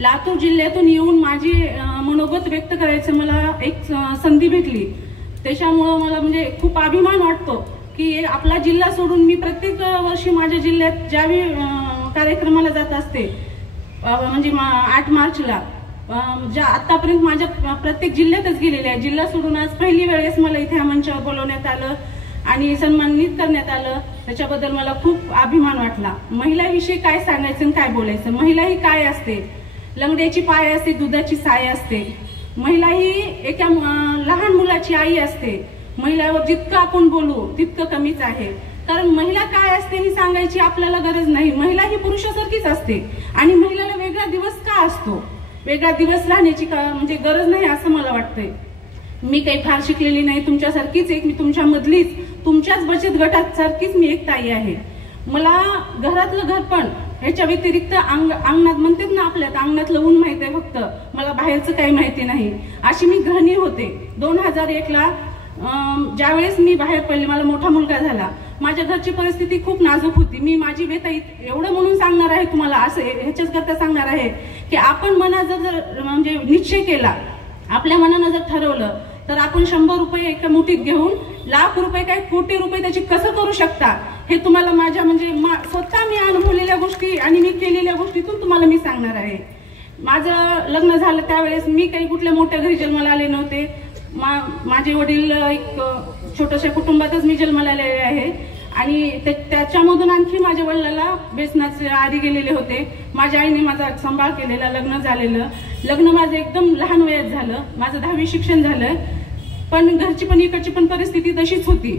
लातूर जिल्ह्यातून येऊन माझी मनोगत व्यक्त करायचं मला एक संधी भेटली। त्याच्यामुळे मला म्हणजे खूप अभिमान वाटतो की आपला जिल्हा सोडून मी प्रत्येक वर्षी माझ्या जिल्ह्यात ज्यावेळी कार्यक्रमाला जात असते, म्हणजे 8 मार्चला ज्या आतापर्यंत माझ्या प्रत्येक जिल्ह्यातच गेलेले आहे। जिल्हा सोडून आज पहिली वेळेस मला इथे मंचावर बोलवण्यात आलं आणि सन्मानित करण्यात आलं, त्याच्याबद्दल मला खूप अभिमान वाटला। महिलाविषयी काय सांगायचं काय बोलायचं, महिला ही काय असते, लंगड्याची पाय असते, दुधाची साय असते। महिला ही एका लहान मुलाची आई असते। महिलावर जितकं आपण बोलू तितकं कमीच आहे, कारण महिला काय असते ही सांगायची आपल्याला गरज नाही। महिला ही पुरुषासारखीच असते आणि महिलाला वेगळा दिवस का असतो, वेगळा दिवस राहण्याची म्हणजे गरज नाही असं मला वाटतंय। मी काही फार शिकलेली नाही, तुमच्यासारखीच एक, मी तुमच्या मधलीच, तुमच्याच बचत गटात सारखीच मी एक ताई आहे। मला घरातलं घर पण ह्याच्या व्यतिरिक्त अंगणात म्हणतात ना, आपल्या अंगणातलं ऊन माहित आहे फक्त, मला बाहेरचं काही माहिती नाही, अशी मी गृहिणी होते। 2001ला ज्यावेळेस मी बाहेर पडले, मला मोठा मुलगा झाला, माझ्या घरची परिस्थिती खूप नाजूक होती। मी माझी व्यथा एवढं म्हणून सांगणार आहे तुम्हाला, असं ह्याच्याच करता सांगणार आहे की आपण मनात जर म्हणजे निश्चय केला, आपल्या मनानं जर ठरवलं, तर आपण 100 रुपये एका मुठीत घेऊन लाख रुपये काय कोटी रुपये त्याची कसं करू शकता, हे तुम्हाला माझ्या म्हणजे स्वतः मी अनुभवलेल्या गोष्टी आणि मी केलेल्या गोष्टीतून तुम्हाला मी सांगणार आहे। माझं लग्न झालं त्यावेळेस मी काही कुठल्या मोठ्या घरी जन्माला आले नव्हते। माझे वडील एक छोट्याशा कुटुंबातच मी जन्माला आलेले आहे आणि त्याच्यामधून आणखी माझ्या वडिलाला व्यसनाचे आहारी गेलेले होते। माझ्या आईने माझा सांभाळ केलेला, लग्न झालेलं, लग्न माझं एकदम लहान वयात झालं, माझं 10वी शिक्षण झालं, पण घरची पण इकडची पण परिस्थिती तशीच होती,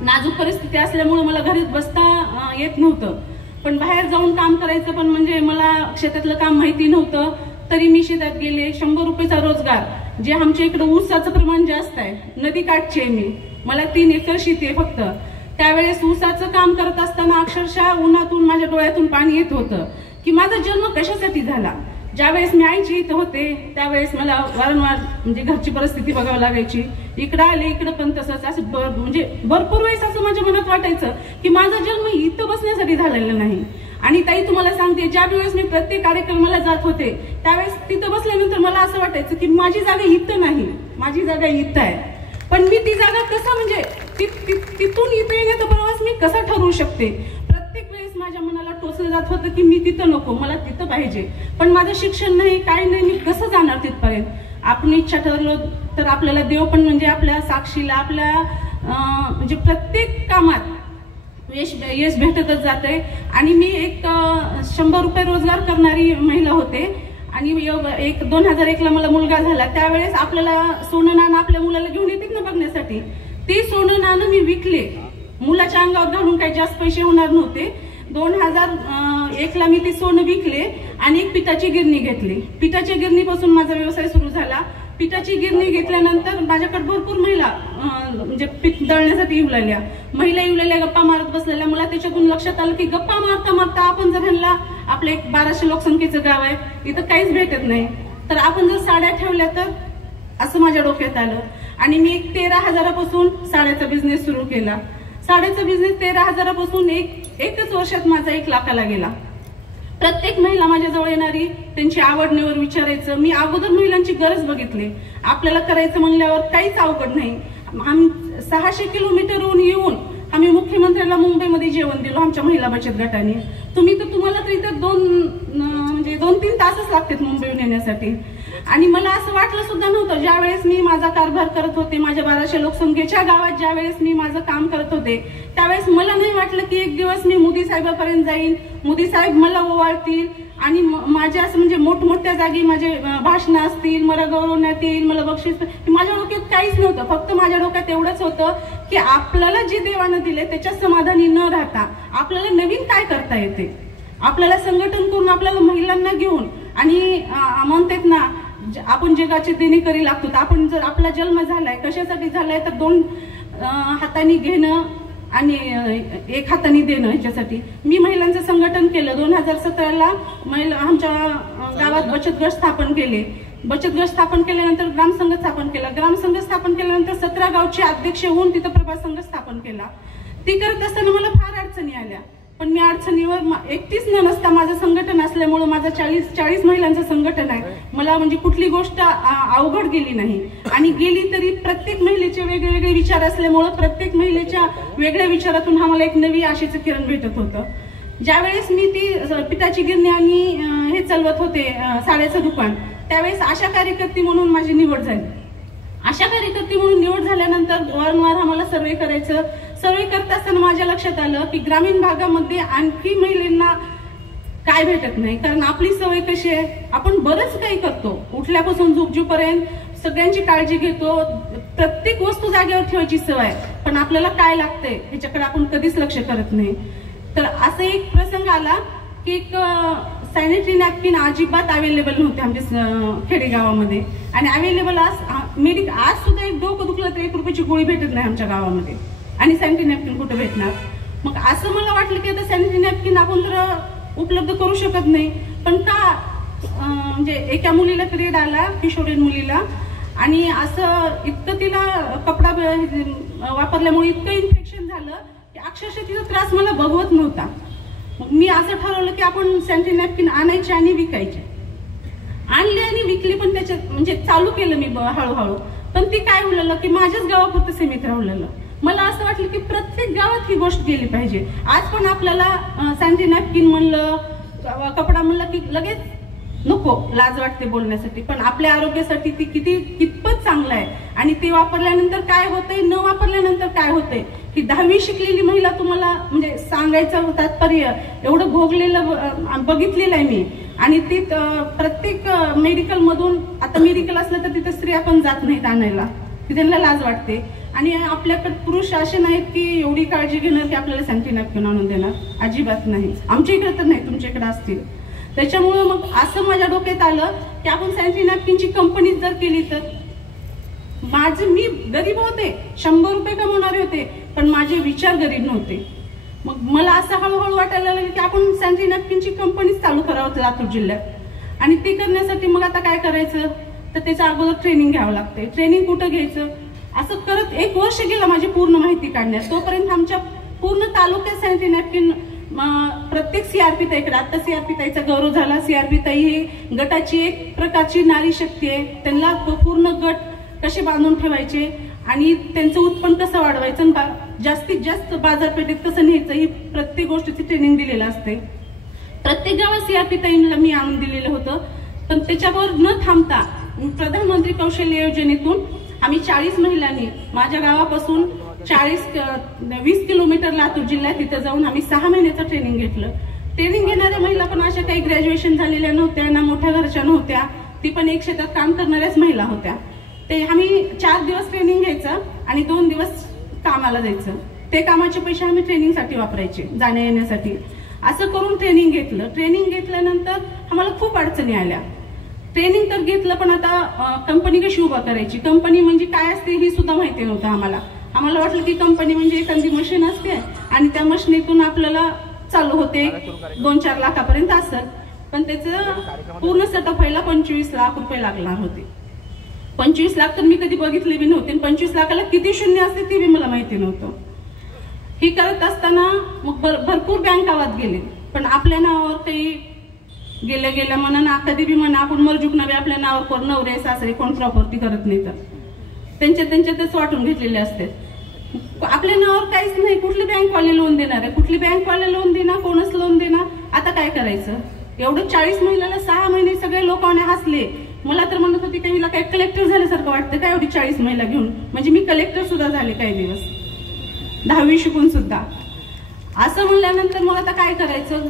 नाजूक परिस्थिती असल्यामुळे मला घरीच बसता येत नव्हतं। पण बाहेर जाऊन काम करायचं पण म्हणजे मला शेतातलं काम माहिती नव्हतं, तरी मी शेतात गेले। 100 रुपयाचा रोजगार, जे आमच्या इकडे ऊसाचं प्रमाण जास्त आहे, नदी काठची आहे मला 3 एकर शेती आहे फक्त। त्यावेळेस ऊसाचं काम करत असताना अक्षरशः उन्हातून माझ्या डोळ्यातून पाणी येत होतं की माझा जन्म कशासाठी झाला। ज्यावेळेस मी आईची इथं होते त्यावेळेस मला वारंवार म्हणजे घरची परिस्थिती बघावी लागायची, इकडं आले इकडं पण तसंच, असं म्हणजे भरपूर वेळेस असं माझ्या मनात वाटायचं की माझा जन्म इथं बसण्यासाठी झालेला नाही। आणि ताई तुम्हाला सांगते, ज्या वेळेस मी प्रत्येक कार्यक्रमाला जात होते त्यावेळेस तिथं बसल्यानंतर मला असं वाटायचं की माझी जागा इथं नाही, माझी जागा इथं आहे, पण मी ती जागा कसं म्हणजे तिथून इथं येण्याचा प्रवास मी कसा ठरवू शकते। प्रत्येक वेळेस माझ्या मनाला टोचलं जात होतं की मी तिथं नको, मला तिथं पाहिजे, पण माझं शिक्षण नाही काय नाही, मी कसं जाणार तिथपर्यंत। आपण इच्छा ठरलो तर आपल्याला देव पण म्हणजे आपल्या साक्षीला आपल्या म्हणजे प्रत्येक कामात यश भेटतच जाते। आणि मी एक 100 रुपये रोजगार करणारी महिला होते आणि 2001ला मला मुलगा झाला, त्यावेळेस आपल्याला सोनं नाणं आपल्या मुलाला घेऊन येते ना बघण्यासाठी, ते सोनं नाणं मी विकले, मुलाच्या अंगावर घालून काही जास्त पैसे होणार नव्हते। 2001ला मी ते सोनं विकले आणि एक पिठाची गिरणी घेतली। पिठाच्या गिरणीपासून माझा व्यवसाय सुरू झाला। पिठाची गिरणी घेतल्यानंतर माझ्याकडे भरपूर महिला म्हणजे पीठ दळण्यासाठी येऊ लागल्या, महिला येऊ लागल्या, गप्पा मारत बसलेल्या। मला त्याच्यातून लक्षात आलं की गप्पा मारता मारता आपण जर ह्यांना, आपलं एक 1200 लोकसंख्येचं गाव आहे, इथं काहीच भेटत नाही, तर आपण जर साड्या ठेवल्या तर, असं माझ्या डोक्यात आलं। आणि मी 13,000पासून साड्याचा बिझनेस सुरू केला। साड्याचा बिझनेस 13,000पासून एकच वर्षात माझा 1 लाखाला गेला। प्रत्येक महिला माझ्या जवळ येणारी त्यांची आवड निवड विचारायचं, मी अगोदर महिलांची गरज बघितली, आपल्याला करायचं म्हणल्यावर काहीच अवघड नाही। आम्ही 600 किलोमीटरहून येऊन आम्ही मुख्यमंत्र्यांना मुंबईमध्ये जेवण दिलं आमच्या महिला बचत गटाने। तुम्हाला तर इथं 2-3 तासच लागतात मुंबईहून येण्यासाठी। आणि मला असं वाटलं सुद्धा नव्हतं, ज्यावेळेस मी माझा कारभार करत होते माझ्या 1200 लोकसंख्येच्या गावात, ज्यावेळेस मी माझं काम करत होते त्यावेळेस मला नाही वाटलं की एक दिवस मी मोदी साहेबांपर्यंत जाईन, मोदी साहेब मला ओवाळतील आणि माझ्या असं म्हणजे मोठमोठ्या जागी माझे भाषण असतील, मला गौरवण्यात येईल, मला बक्षीस, माझ्या डोक्यात काहीच नव्हतं। फक्त माझ्या डोक्यात एवढंच होतं की आपल्याला जे देवानं दिले त्याच्या समाधानी न राहता आपल्याला नवीन काय करता येते, आपल्याला संघटन करून आपल्याला महिलांना घेऊन, आणि म्हणतात ना आपण जगाचे देणेकरी लागतो, आपण जर आपला जन्म झालाय कशासाठी झालाय तर 2 हातांनी घेणं आणि 1 हाताने देणं, ह्याच्यासाठी मी महिलांचं संघटन केलं। 2017ला महिला आमच्या गावात बचत गट स्थापन केले। बचत गट स्थापन केल्यानंतर ग्रामसंघ स्थापन केला। ग्रामसंघ स्थापन केल्यानंतर 17 गावचे अध्यक्ष होऊन तिथं प्रभात संघ स्थापन केला। ती करत असताना मला फार अडचणी आल्या, पण मी अडचणीवर एकटीच न नसता माझं संघटन असल्यामुळे माझं 40 महिलांचं संघटन आहे. मला म्हणजे कुठली गोष्ट अवघड गेली नाही, आणि गेली तरी प्रत्येक महिलेचे वेगवेगळे विचार असल्यामुळे प्रत्येक महिलेच्या वेगळ्या विचारातून आम्हाला एक नवी आशेचं किरण भेटत होतं. ज्यावेळेस मी ती पिठाची गिरणी आणि हे चालवत होते साड्याचं दुकान, त्यावेळेस आशा कार्यकर्ती म्हणून माझी निवड झाली. आशा कार्यकर्ती म्हणून निवड झाल्यानंतर वारंवार आम्हाला सर्वे करायचं. सर्वे करत असताना माझ्या लक्षात आलं की ग्रामीण भागामध्ये आणखी महिलांना काय भेटत नाही. कारण आपली सवय कशी आहे, आपण बरंच काही करतो, उठल्यापासून झोपपर्यंत सगळ्यांची काळजी घेतो, प्रत्येक वस्तू जागेवर ठेवायची सवय, पण आपल्याला काय लागतंय ह्याच्याकडे आपण कधीच लक्ष करत नाही. तर असं एक प्रसंग आला की एक सॅनिटरी नॅपकिन अजिबात अवेलेबल नव्हते आमच्या खेडेगावामध्ये, आणि अवेलेबल आज सुद्धा एक डोकं दुखलं तर 1 रुपयाची गोळी भेटत नाही आमच्या गावामध्ये, आणि सॅनिटरी नॅपकिन कुठे भेटणार. मग असं मला वाटलं की आता सॅनिटरी नॅपकिन आपण तर उपलब्ध करू शकत नाही, पण का म्हणजे एका मुलीला पिरियड आला, किशोरीन मुलीला, आणि असं इतकं तिला कपडा वापरल्यामुळे इतकं इन्फेक्शन झालं की अक्षरशः तिचा त्रास मला बघवत नव्हता. मग मी असं ठरवलं की आपण सॅनिटरी नॅपकिन आणायचे आणि विकायचे. आणले आणि विकले, पण त्याच्यात म्हणजे चालू केलं मी हळूहळू, पण ती काय उरलं की माझ्याच गावापुरतं सीमित राहिलेलं. मला असं वाटलं की प्रत्येक गावात ही गोष्ट गेली पाहिजे. आज पण आपल्याला सॅनिटरी नॅपकिन म्हणलं, कपडा म्हणलं की लगेच नको, लाज वाटते बोलण्यासाठी, पण आपल्या आरोग्यासाठी ती कितपत चांगलं आहे. आणि ते वापरल्यानंतर काय होतंय, न वापरल्यानंतर काय होतंय, की 10वी शिकलेली महिला तुम्हाला म्हणजे सांगायचं तात्पर्य एवढं भोगलेलं बघितलेलं आहे मी. आणि ती प्रत्येक मेडिकल मधून, आता मेडिकल असलं तर तिथे स्त्रिया पण जात नाहीत आणायला, की त्यांना लाज वाटते. आणि आपल्याकडे पुरुष असे नाहीत की एवढी काळजी घेणार की आपल्याला सॅनिटरी नॅपकिन आणून देणार, अजिबात नाही. आमच्या इकडे तर नाही, तुमच्या इकडे असतील. त्याच्यामुळे मग असं माझ्या डोक्यात आलं की आपण सॅनिटरी नॅपकिनची कंपनी जर केली तर. मी गरीब होते, 100 रुपये कमवणारे होते, पण माझे विचार गरीब नव्हते. मग मला असं हळूहळू वाटायला लागलं की आपण सॅनिटरी नॅपकिनची कंपनीच चालू करावं लातूर जिल्ह्यात. आणि ती करण्यासाठी मग आता काय करायचं, तर त्याचं अगोदर ट्रेनिंग घ्यावं लागते. ट्रेनिंग कुठं घ्यायचं, असं करत 1 वर्ष गेलं माझी पूर्ण माहिती काढण्यात. तोपर्यंत आमच्या पूर्ण तालुक्यात सॅनिटरी नॅपकिन प्रत्येक सीआरपी ताईकडे, आता सीआरपी ताईचा गौरव झाला. सीआरपी ताई ही गटाची एक प्रकारची नारी शक्ती आहे. त्यांना पूर्ण गट कसे बांधून ठेवायचे आणि त्यांचं उत्पन्न कसं वाढवायचं, जास्तीत जास्त बाजारपेठेत कसं न्यायचं, ही प्रत्येक गोष्टीची ट्रेनिंग दिलेलं असते. प्रत्येक गावात सीआरपी ताईंना मी आणून दिलेलं होतं. पण त्याच्यावर न थांबता प्रधानमंत्री कौशल्य योजनेतून आम्ही 40 महिलांनी माझ्या गावापासून 20 किलोमीटर लातूर जिल्ह्यात, तिथं जाऊन आम्ही 6 महिन्याचं ट्रेनिंग घेतलं. ट्रेनिंग घेणाऱ्या महिला पण अशा काही ग्रॅज्युएशन झालेल्या नव्हत्या, ना मोठ्या घरच्या नव्हत्या, ती पण एक क्षेत्रात काम करणाऱ्याच महिला होत्या. ते आम्ही 4 दिवस ट्रेनिंग घ्यायचं आणि 2 दिवस कामाला जायचं. ते कामाचे पैसे आम्ही ट्रेनिंगसाठी वापरायचे, जाण्या येण्यासाठी. असं करून ट्रेनिंग घेतलं. ट्रेनिंग घेतल्यानंतर आम्हाला खूप अडचणी आल्या. ट्रेनिंग तर घेतलं, पण आता कंपनी कशी उभा करायची, कंपनी म्हणजे काय असते ही सुद्धा माहिती नव्हतं आम्हाला. आम्हाला वाटलं की कंपनी म्हणजे एखादी मशीन असते आणि त्या मशीनीतून आपल्याला चालू होते 2-4 लाखापर्यंत असत. पण त्याचं पूर्ण सेटअप व्हायला 25 लाख रुपये लागणार होते. 25 लाख तर मी कधी बघितले बी नव्हते. 25 लाखाला किती शून्य असते ते बी मला माहिती नव्हतं. ही करत असताना मग भरपूर बँक गावात गेले, पण आपल्या नावावर काही गेल्या म्हणा, कधी बी म्हणा आपण मरजुक नव्हे, आपल्या नावावर कोण नवरे सासरे कोण प्रॉपर्टी करत नाही, तर त्यांच्यातच वाटून घेतलेले असते. आपल्या नावावर काहीच नाही. कुठली बँकवाले लोन देणार आहे, कुठली बँकवाले लोन देणार, कोणच लोन देणार. आता काय करायचं, एवढं 40 महिन्याला 6 महिने सगळे लोकांना हसले. मला तर म्हणत होती की मला काय कलेक्टर झाल्यासारखं वाटतं काय एवढी 40 महिला घेऊन. म्हणजे मी कलेक्टर सुद्धा झाले काही दिवस, 10वी शिकून सुद्धा. असं म्हणल्यानंतर मग आता काय करायचं,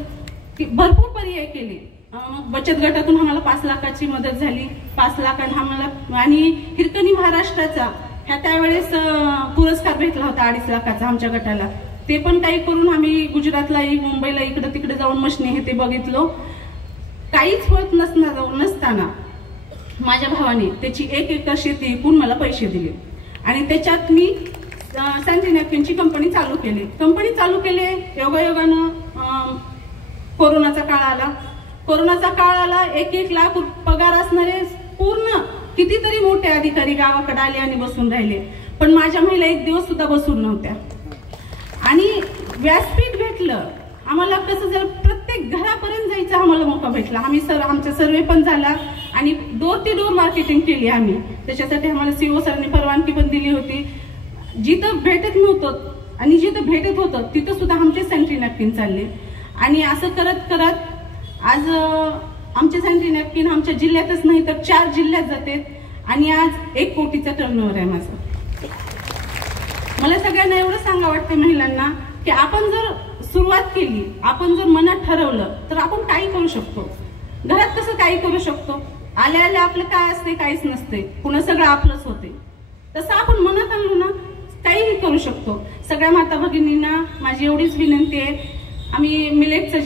की भरपूर पर्याय केले. बचत गटातून आम्हाला 5 लाखाची मदत झाली. 5 लाखांना आम्हाला, आणि हिरकणी महाराष्ट्राचा ह्या त्यावेळेस पुरस्कार भेटला होता 2.5 लाखाचा आमच्या गटाला. ते पण काही करून आम्ही गुजरातला, मुंबईला, इकडे तिकडे जाऊन मशनी हे ते बघितलो. काहीच होत नसताना माझ्या भावाने त्याची 1 एकर शेती विकून मला पैसे दिले, आणि त्याच्यात मी सॅनिटरी नॅपकिनची कंपनी चालू केली. योगायोगानं कोरोनाचा काळ आला. कोरोनाचा काळ आला, 1-1 लाख पगार असणारे पूर्ण कितीतरी मोठे अधिकारी गावाकडे आले आणि बसून राहिले. पण माझ्या महिला 1 दिवस सुद्धा बसून नव्हत्या. आणि व्यासपीठ भेटलं, आम्हाला कसं झालं, प्रत्येक घरापर्यंत जायचा आम्हाला मौका भेटला. आमचा सर्वे पण झाला आणि डोर टू डोर मार्केटिंग केली आम्ही. त्याच्यासाठी आम्हाला सीओ सरांनी परवानगी पण दिली होती. जिथं भेटत नव्हतं आणि जिथं भेटत होतं तिथं सुद्धा आमचे सॅनिटरी नॅपकिन चालले. आणि असं करत करत आज आमचे सॅनिटरी नॅपकिन आमच्या जिल्ह्यातच नाही तर 4 जिल्ह्यात जाते आणि आज 1 कोटीचा टर्नओव्हर आहे माझं. मला सगळ्यांना एवढं सांगा वाटतं महिलांना की आपण जर सुरुवात केली, आपण जर मनात ठरवलं तर आपण काही करू शकतो. घरात कसं काही करू शकतो, आल्या आल्या आपलं काय असते, काहीच नसते, पुन्हा सगळं आपलंच होते. तसं आपण मनात आणलो ना काहीही करू शकतो. सगळ्या माता भगिनींना माझी एवढीच विनंती आहे, आम्ही मिलेटचं